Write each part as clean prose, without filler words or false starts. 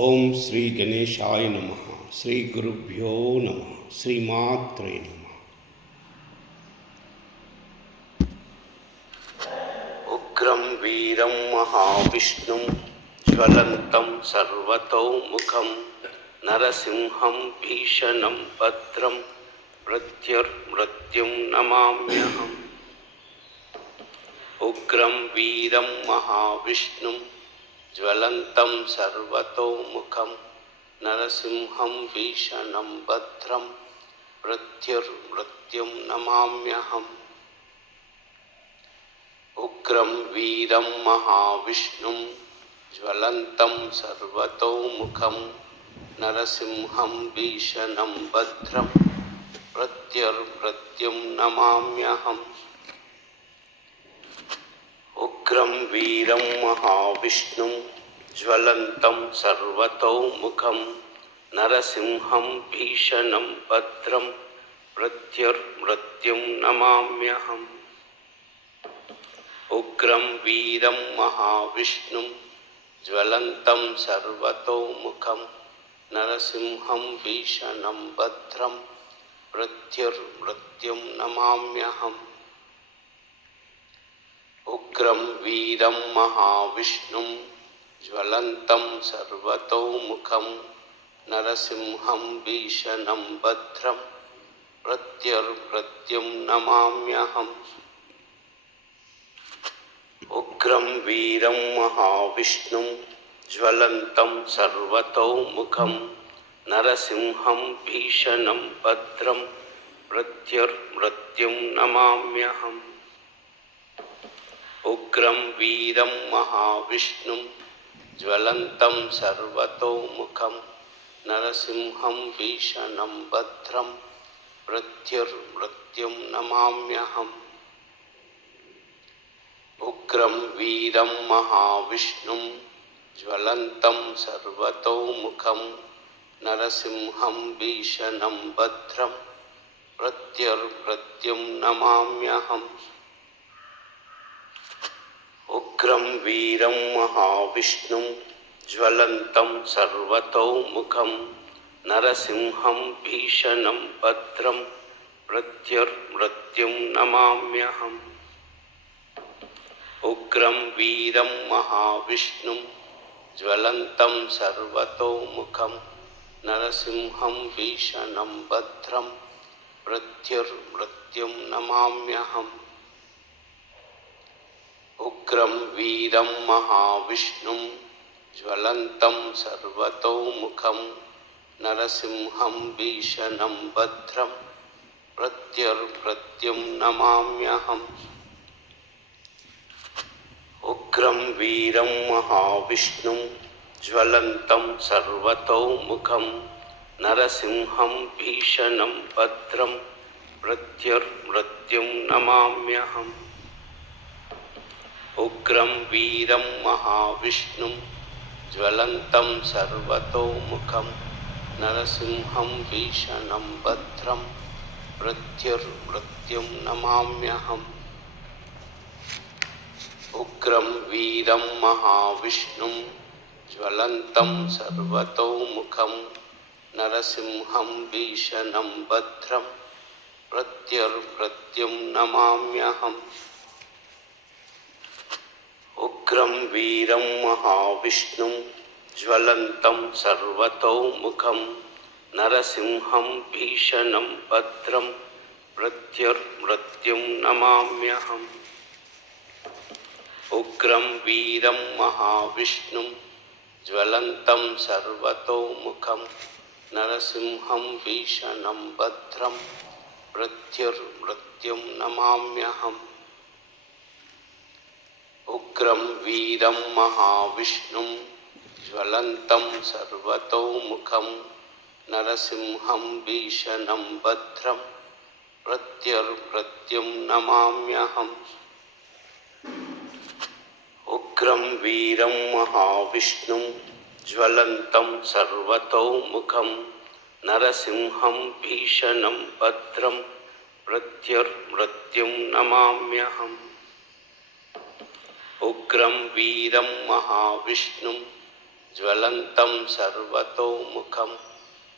ఓం శ్రీ గణేశాయ నమః. శ్రీ గురుభ్యో నమః. శ్రీమాత్రే నమః. ఉగ్రం వీరం మహావిష్ణుం జ్వలంతం సర్వతోముఖం నరసింహం భీషణం భద్రం మృత్యుర్మృత్యుం నమామ్యహం. ఉగ్రం వీరం మహావిష్ణుం జ్వలంతం సర్వతోముఖం నరసింహం భీషణం భద్రం మృత్యుర్మృత్యుం నమామ్యహం. ఉగ్రం వీరం మహావిష్ణుం జ్వలంతం సర్వతోముఖం నరసింహం భీషణం భద్రం మృత్యుర్మృత్యుం నమామ్యహం. ఉగ్రం వీరం మహావిష్ణుం జ్వలంతం సర్వతోముఖం నరసింహం భీషణం భద్రం మృత్యుర్మృత్యుం నమామ్యహం. ఉగ్రం వీరం మహావిష్ణుం జ్వలంతం సర్వతోముఖం నరసింహం భీషణం భద్రం మృత్యుర్మృత్యుం నమామ్యహం. ఉగ్రం వీరం మహావిష్ణుం జ్వలంతం సర్వతోముఖం నరసింహం భీషణం భద్రం మృత్యుర్మృత్యుం నమామ్యహం. ఉగ్రం వీరం మహావిష్ణుం జ్వలంతం సర్వతోముఖం నరసింహం భీషణం భద్రం మృత్యుర్మృత్యుం నమామ్యహం. ఉగ్రం వీరం మహావిష్ణుం జ్వలంతం సర్వతోముఖం నరసింహం భీషణం భద్రం మృత్యుర్మృత్యుం నమామ్యహం. ఉగ్రం వీరం మహావిష్ణుం జ్వలంతం సర్వతోముఖం నరసింహం భీషణం భద్రం మృత్యుర్మృత్యుం నమామ్యహం. ఉగ్రం వీరం మహావిష్ణుం జ్వలంతం సర్వతోముఖం నరసింహం భీషణం భద్రం మృత్యుర్మృత్యుం నమామ్యహం. ఉగ్రం వీరం మహావిష్ణుం జ్వలంతం సర్వతోముఖం నరసింహం భీషణం భద్రం మృత్యుర్మృత్యుం నమామ్యహం. ఉగ్రం వీరం మహావిష్ణుం జ్వలంతం సర్వతోముఖం నరసింహం భీషణం భద్రం మృత్యుర్మృత్యుం నమామ్యహం. ఉగ్రం వీరం మహావిష్ణుం జ్వలంతం సర్వతోముఖం నరసింహం భీషణం భద్రం మృత్యుర్మృత్యుం నమామ్యహం. ఉగ్రం వీరం మహావిష్ణుం జ్వలంతం సర్వతోముఖం నరసింహం భీషణం భద్రం మృత్యుర్మృత్యుం నమామ్యహం. ఉగ్రం వీరం మహావిష్ణుం జ్వలంతం సర్వతోముఖం నరసింహం భీషణం భద్రం మృత్యుర్మృత్యుం నమామ్యహం. ఉగ్రం వీరం మహావిష్ణుం జ్వలంతం సర్వతోముఖం నరసింహం భీషణం భద్రం మృత్యుర్మృత్యుం నమామ్యహం. ఉగ్రం వీరం మహావిష్ణుం జ్వలంతం సర్వతోముఖం నరసింహం భీషణం భద్రం మృత్యుర్మృత్యుం నమామ్యహం. ఉగ్రం వీరం మహావిష్ణుం జ్వలంతం సర్వతోముఖం నరసింహం భీషణం భద్రం మృత్యుర్మృత్యుం నమామ్యహం. ఉగ్రం వీరం మహావిష్ణుం జ్వలంతం సర్వతోముఖం నరసింహం భీషణం భద్రం మృత్యుర్మృత్యుం నమామ్యహం. ఉగ్రం వీరం మహావిష్ణుం ज्वलन्तं सर्वतोमुखं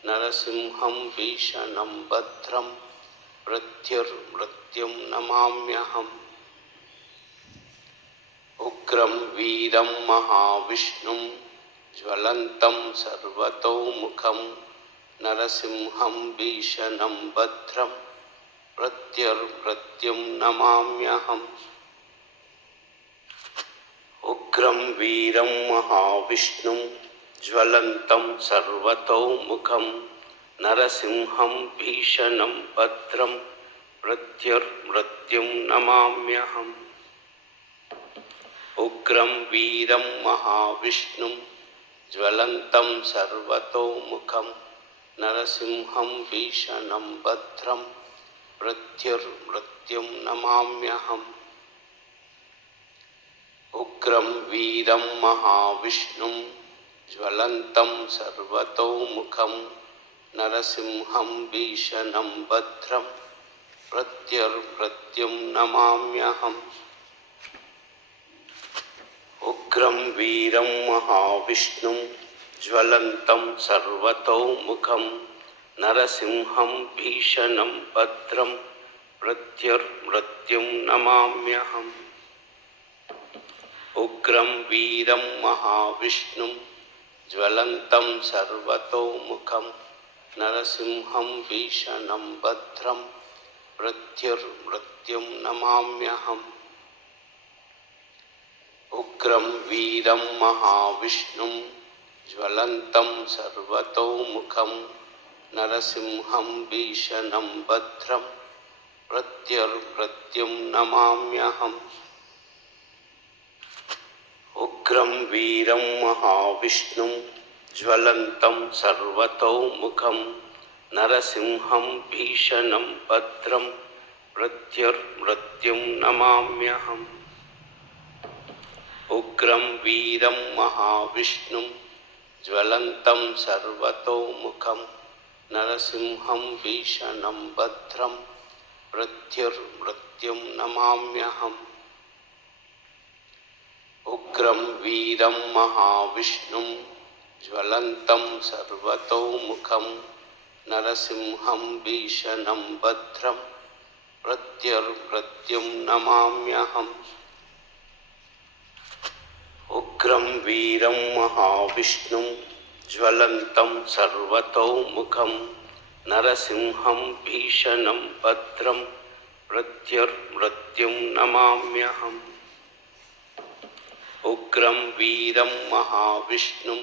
नरसिंहं भीषणं भद्रं मृत्युर्मृत्युं नमाम्यहम् उग्रं वीरं महाविष्णुं ज्वलन्तं सर्वतोमुखं नरसिंहं भीषणं भद्रं मृत्युर्मृत्युं नमाम्यहम् उग्रं वीरं महाविष्णुं ज्वलन्तं सर्वतोमुखं नरसिंहं भीषणं भद्रं मृत्युर्मृत्युं नमाम्यहम् उग्रं वीरं महाविष्णुं ज्वलन्तं सर्वतोमुखं नरसिंहं भीषणं भद्रं मृत्युर्मृत्युं नमाम्यहम् उग्रं वीरं महाविष्णुं ज्वलन्तं सर्वतोमुखं नरसिंहं भीषणं भद्रं मृत्युर्मृत्युं नमाम्यहम् उग्रं वीरं महाविष्णुं ज्वलन्तं सर्वतोमुखं नरसिंहं भीषणं भद्रं मृत्युर्मृत्युं नमाम्यहम् उग्रं वीरं महाविष्णुं ज्वलन्तं सर्वतोमुखं नरसिंहं भीषणं भद्रं मृत्युर्मृत्युं नमाम्यहम् उग्रं वीरं महाविष्णुं ज्वलन्तं सर्वतोमुखं नरसिंहं भीषणं भद्रं मृत्युर्मृत्युं नमाम्यहम् उग्रं वीरं महाविष्णुं ज्वलन्तं सर्वतोमुखं नरसिंहं भीषणं भद्रं मृत्युर्मृत्युं नमाम्यहम् उग्रं वीरं महाविष्णुं ज्वलन्तं सर्वतोमुखं नरसिंहं भीषणं भद्रं मृत्युर्मृत्युं नमाम्यहम् उग्रं वीरं महाविष्णुं ज्वलन्तं सर्वतोमुखं नरसिंहं भीषणं भद्रं मृत्युर्मृत्युं नमाम्यहम् उग्रं वीरं महाविष्णुं ज्वलन्तं सर्वतोमुखं नरसिंहं भीषणं भद्रं मृत्युर्मृत्युं नमाम्यहम् उग्रं वीरं महाविष्णुं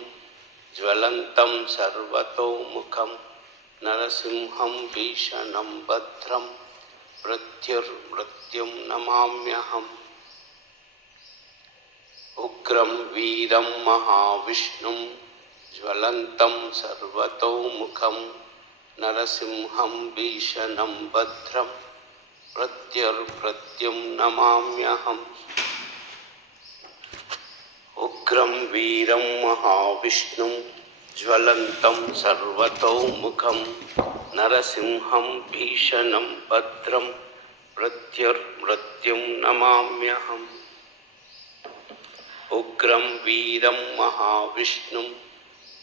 ज्वलन्तं सर्वतोमुखं नरसिंहं भीषणं भद्रं मृत्युर्मृत्युं नमाम्यहम् उग्रं वीरं महाविष्णुं ज्वलन्तं सर्वतोमुखं नरसिंहं भीषणं भद्रं मृत्युर्मृत्युं नमाम्यहम् उग्रं वीरं महाविष्णुं ज्वलन्तं सर्वतोमुखं नरसिंहं भीषणं भद्रं मृत्युर्मृत्युं नमाम्यहम् उग्रं वीरं महाविष्णुं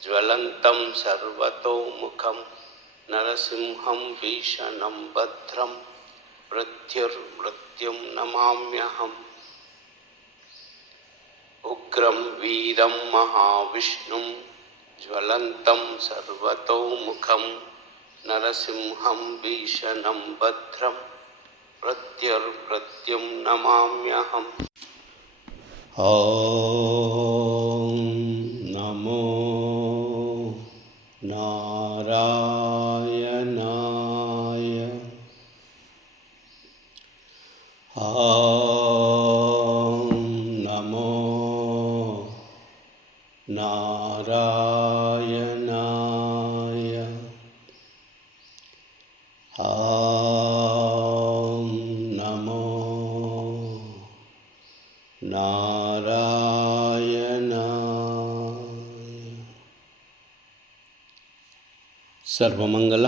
ज्वलन्तं सर्वतोमुखं नरसिंहं भीषणं भद्रं मृत्युर्मृत्युं नमाम्यहम् उग्रं वीरं महाविष्णुं ज्वलन्तं सर्वतोमुखं नरसिंहं भीषणं भद्रं मृत्युर्मृत्युं नमाम्यहम् ॐ नमो नारायणाय। ॐ नमो नारायणाय। ॐ नमो नारायणाय। सर्वमंगल